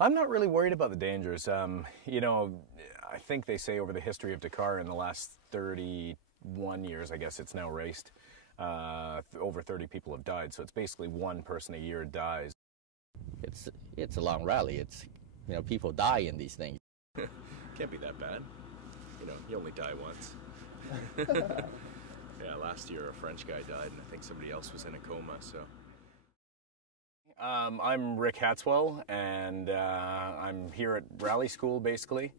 I'm not really worried about the dangers. You know, I think they say over the history of Dakar in the last 31 years, I guess it's now raced, over 30 people have died. So it's basically one person a year dies. It's a long rally. People die in these things. Can't be that bad. You know, you only die once. Yeah, last year a French guy died, and I think somebody else was in a coma. So. I'm Rick Hatswell, and I'm here at rally school basically.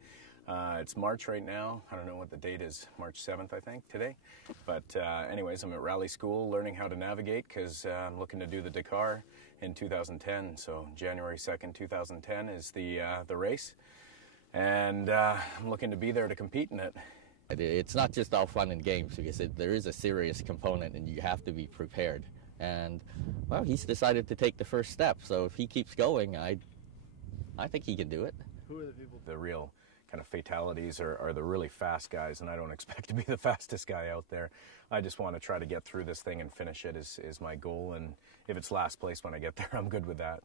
It's March right now. I don't know what the date is, March 7th I think, today. But anyways, I'm at rally school learning how to navigate because I'm looking to do the Dakar in 2010. So January 2nd, 2010 is the race, and I'm looking to be there to compete in it. It's not just all fun and games because there is a serious component and you have to be prepared. And, well, he's decided to take the first step, so if he keeps going, I think he can do it. Who are the people? The real kind of fatalities are the really fast guys, and I don't expect to be the fastest guy out there. I just want to try to get through this thing and finish it is my goal, and if it's last place when I get there, I'm good with that.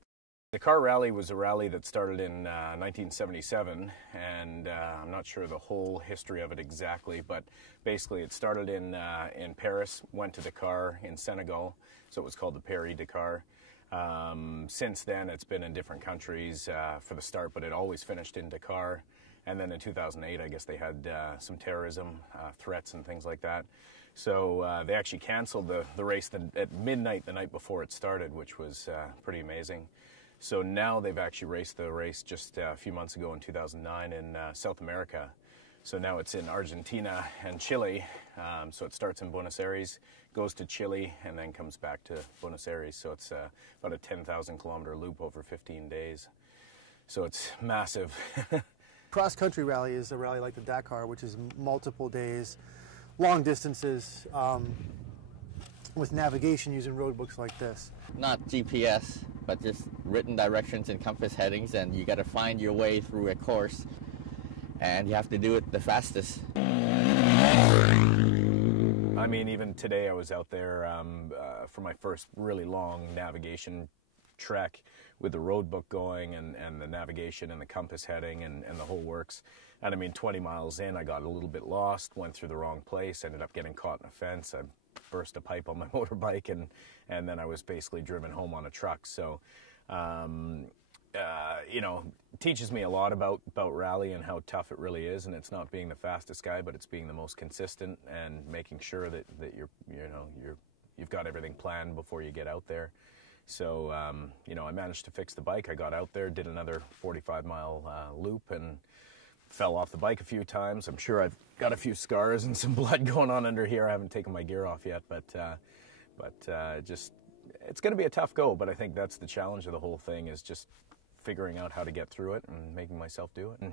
The Dakar Rally was a rally that started in 1977, and I'm not sure the whole history of it exactly, but basically it started in Paris, went to Dakar in Senegal, so it was called the Paris-Dakar. Since then it's been in different countries for the start, but it always finished in Dakar. And then in 2008, I guess they had some terrorism threats and things like that. So they actually canceled the race at midnight the night before it started, which was pretty amazing. So now they've actually raced the race just a few months ago in 2009 in South America. So now it's in Argentina and Chile. So it starts in Buenos Aires, goes to Chile, and then comes back to Buenos Aires. So it's about a 10,000 kilometer loop over 15 days. So it's massive. Cross-country rally is a rally like the Dakar, which is multiple days, long distances, with navigation using road books like this. Not GPS, but just written directions and compass headings, and you got to find your way through a course, and you have to do it the fastest. I mean, even today I was out there for my first really long navigation trek with the road book going and the navigation and the compass heading and the whole works. And I mean, 20 miles in, I got a little bit lost, went through the wrong place, ended up getting caught in a fence. I burst a pipe on my motorbike, and then I was basically driven home on a truck. So, you know, teaches me a lot about rally and how tough it really is. And it's not being the fastest guy, but it's being the most consistent and making sure that you've got everything planned before you get out there. So, you know, I managed to fix the bike. I got out there, did another 45-mile loop, and fell off the bike a few times. I'm sure I've got a few scars and some blood going on under here. I haven't taken my gear off yet, but just, it's going to be a tough go. But I think that's the challenge of the whole thing, is just figuring out how to get through it and making myself do it. And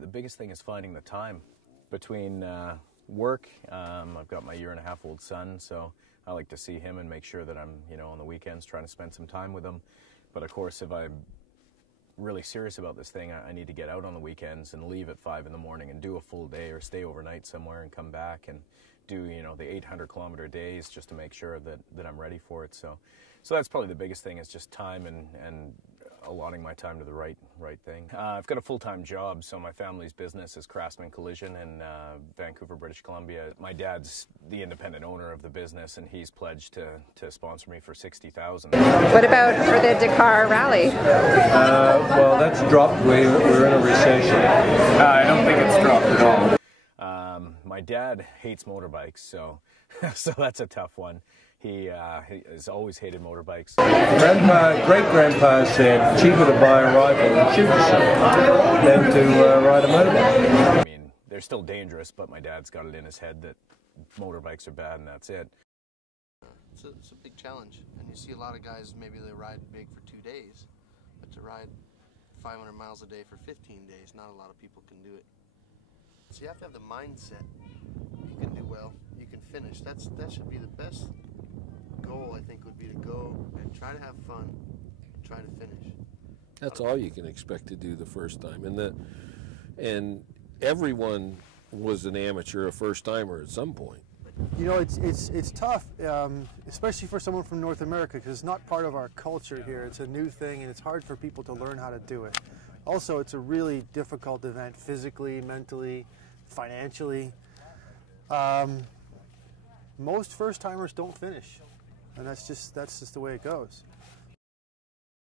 the biggest thing is finding the time between work. I've got my 1.5-year-old son, so I like to see him and make sure that I'm, you know, on the weekends trying to spend some time with him. But of course, if I'm really serious about this thing, I need to get out on the weekends and leave at 5 in the morning and do a full day or stay overnight somewhere and come back and do, you know, the 800-kilometer days just to make sure that I'm ready for it. So that's probably the biggest thing, is just time and allotting my time to the right thing. I've got a full-time job, so my family's business is Craftsman Collision in Vancouver, British Columbia. My dad's the independent owner of the business, and he's pledged to sponsor me for $60,000. What about for the Dakar Rally? Well, that's dropped. We're in a recession. I don't think it's dropped at all. My dad hates motorbikes, so that's a tough one. He has always hated motorbikes. Great-grandpa said, cheaper to buy a rifle and shoot yourself than to ride a motorbike. I mean, they're still dangerous, but my dad's got it in his head that motorbikes are bad and that's it. It's a big challenge, and you see a lot of guys, maybe they ride big for 2 days, but to ride 500 miles a day for 15 days, not a lot of people can do it. So you have to have the mindset. You can do well, you can finish. That should be the best goal, I think, would be to go and try to have fun, try to finish. That's all you can expect to do the first time. And everyone was an amateur, a first timer at some point. You know, it's tough, especially for someone from North America, because it's not part of our culture here. It's a new thing, and it's hard for people to learn how to do it. Also, it's a really difficult event physically, mentally, financially. Most first-timers don't finish, and that's just the way it goes.